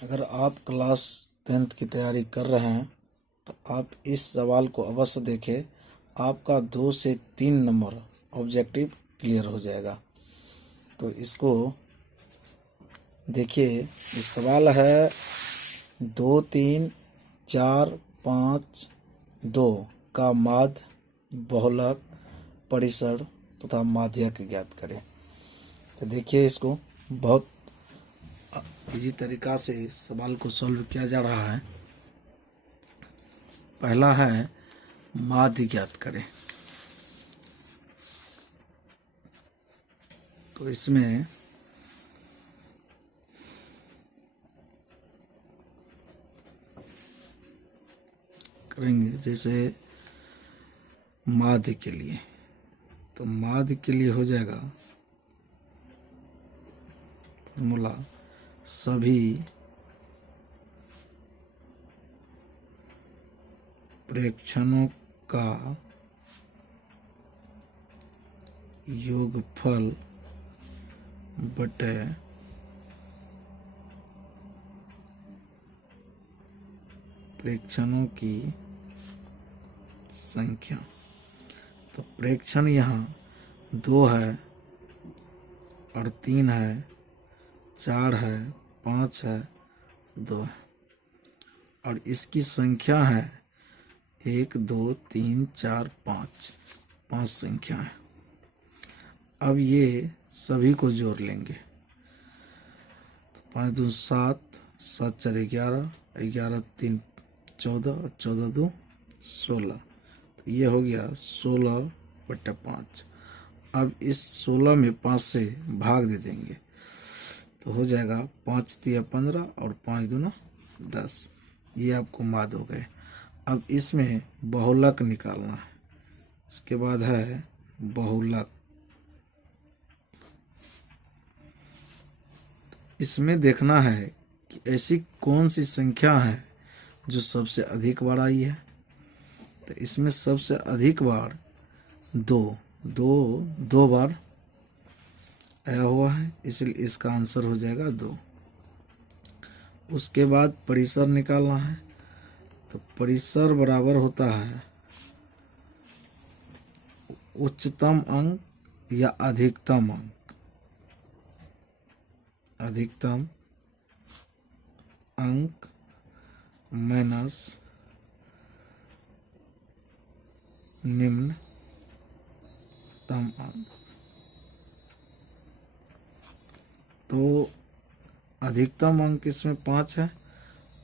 अगर आप class 10th की तैयारी कर रहे हैं तो आप इस सवाल को अवश्य देखें। आपका 2 से 3 नंबर ऑब्जेक्टिव क्लियर हो जाएगा। तो इसको देखिए, ये सवाल है 2, 3, 4, 5, 2 का माध्य, बहुलक, परिसर तथा माध्यक ज्ञात करें। तो देखिए, इसको बहुत इजी तरीका से सवाल को सॉल्व किया जा रहा है। पहला है माध्य ज्ञात करें। तो इसमें करेंगे जैसे माध्य के लिए, तो माध्य के लिए हो जाएगा फॉर्मूला सभी प्रेक्षणों का योगफल बटे प्रेक्षणों की संख्या। तो प्रेक्षण यहाँ 2 है और 3 है, 4 है, 5 है, 2 है, और इसकी संख्या है 1, 2, 3, 4, 5, 5 संख्या है। अब ये सभी को जोड़ लेंगे। तो 5 2 7, 7 4 11, 11 3 14, 14 2 16। तो ये हो गया 16/5। अब इस 16 में 5 से भाग दे देंगे तो हो जाएगा 5 3 15 और 5 दूना 10। ये आपको माध्य हो गए। अब इसमें बहुलक निकालना है। इसके बाद है बहुलक। इसमें देखना है कि ऐसी कौन सी संख्या है जो सबसे अधिक बार आई है। तो इसमें सबसे अधिक बार 2 बार आया हुआ है, इसलिए इसका आंसर हो जाएगा 2। उसके बाद परिसर निकालना है। तो परिसर बराबर होता है उच्चतम अंक या अधिकतम अंक। अधिकतम अंक माइनस निम्नतम अंक। तो अधिकतम अंक इसमें 5 है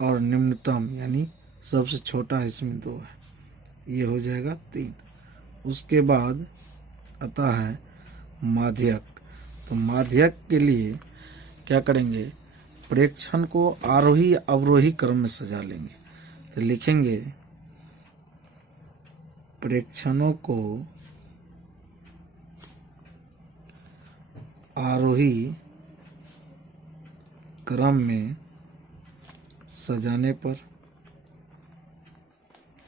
और निम्नतम यानी सबसे छोटा इसमें 2 है। ये हो जाएगा 3। उसके बाद आता है माध्यक। तो माध्यक के लिए क्या करेंगे, प्रेक्षण को आरोही अवरोही क्रम में सजा लेंगे। तो लिखेंगे प्रेक्षणों को आरोही क्रम में सजाने पर।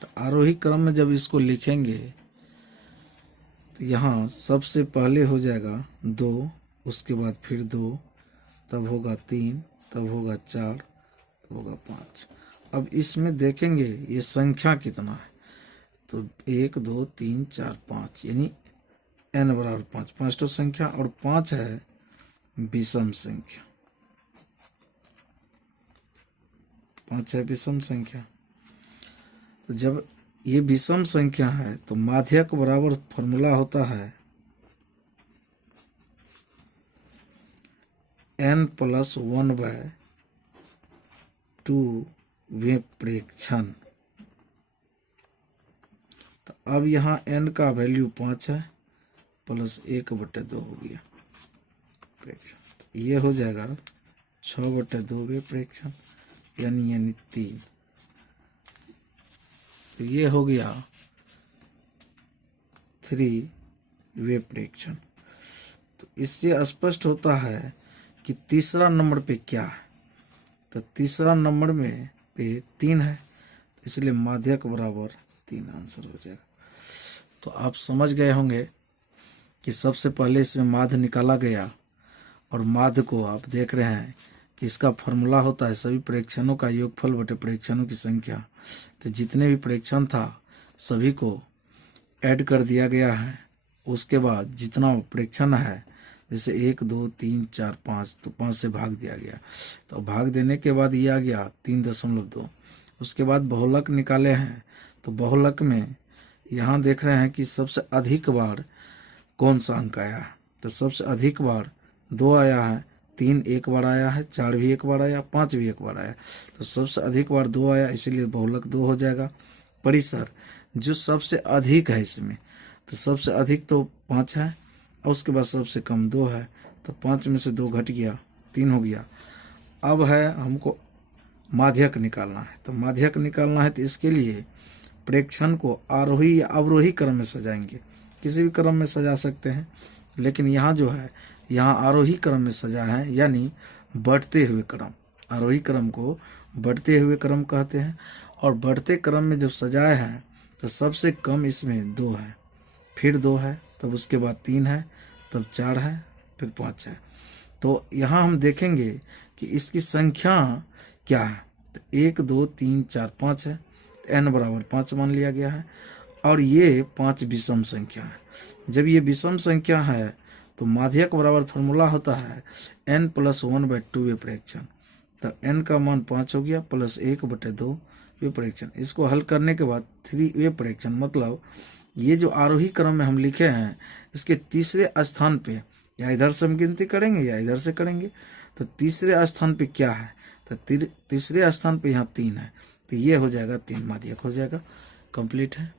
तो आरोही क्रम में जब इसको लिखेंगे तो यहाँ सबसे पहले हो जाएगा 2, उसके बाद फिर 2, तब होगा 3, तब होगा 4, तब होगा 5। अब इसमें देखेंगे ये संख्या कितना है। तो 1 2 3 4 5 यानी n बराबर 5, 5 तो संख्या, और 5 है विषम संख्या। 5 है विषम संख्या। तो जब ये विषम संख्या है तो माध्यक बराबर फॉर्मूला होता है n+1/2 वे प्रेक्षण। तो अब यहाँ n का वैल्यू 5 है, प्लस 1/2 हो गया प्रेक्षण। तो ये हो जाएगा 6/2 वे प्रेक्षण यानी 3। तो ये हो गया 3 वे प्रेक्षण। तो इससे स्पष्ट होता है कि तीसरा नंबर पे क्या है। तो तीसरा नंबर में पे 3 है, इसलिए माध्यक बराबर 3 आंसर हो जाएगा। तो आप समझ गए होंगे कि सबसे पहले इसमें माध्य निकाला गया और माध्य को आप देख रहे हैं कि इसका फॉर्मूला होता है सभी प्रेक्षणों का योगफल बटे प्रेक्षणों की संख्या। तो जितने भी प्रेक्षण था सभी को ऐड कर दिया गया है। उसके बाद जितना प्रेक्षण है, जैसे 1 2 3 4 5, तो 5 से भाग दिया गया। तो भाग देने के बाद ये आ गया 3.2। उसके बाद बहुलक निकाले हैं, तो बहुलक में यहाँ देख रहे हैं कि सबसे अधिक बार कौन सा अंक आया है। तो सबसे अधिक बार 2 आया है, 3 एक बार आया है, 4 भी एक बार आया, 5 भी एक बार आया। तो सबसे अधिक बार 2 आया, इसीलिए बहुलक 2 हो जाएगा। परिसर जो सबसे अधिक है इसमें, तो सबसे अधिक तो 5 है और उसके बाद सबसे कम 2 है। तो 5 में से 2 घट गया, 3 हो गया। अब है हमको माध्यक निकालना है। तो माध्यक निकालना है तो इसके लिए प्रेक्षण को आरोही या अवरोही क्रम में सजाएंगे। किसी भी क्रम में सजा सकते हैं, लेकिन यहाँ जो है यहाँ आरोही क्रम में सजा है, यानी बढ़ते हुए क्रम। आरोही क्रम को बढ़ते हुए क्रम कहते हैं। और बढ़ते क्रम में जब सजाए हैं तो सबसे कम इसमें 2 है, फिर 2 है, तब उसके बाद 3 है, तब 4 है, फिर 5 है। तो यहाँ हम देखेंगे कि इसकी संख्या क्या है। तो 1 2 3 4 5 है, n बराबर 5 मान लिया गया है। और ये 5 विषम संख्या है। जब ये विषम संख्या है तो माध्यक बराबर फॉर्मूला होता है n + 1/2 वे प्रेक्षण। तो n का मान 5 हो गया, प्लस 1/2 वे प्रेक्षण। इसको हल करने के बाद 3 वे प्रेक्षण, मतलब ये जो आरोही क्रम में हम लिखे हैं इसके तीसरे स्थान पे या इधर से हम गिनती करेंगे या इधर से करेंगे। तो तीसरे स्थान पे क्या है, तो तीसरे स्थान पे यहाँ 3 है, तो ये हो जाएगा 3 माध्यक हो जाएगा। कंप्लीट है।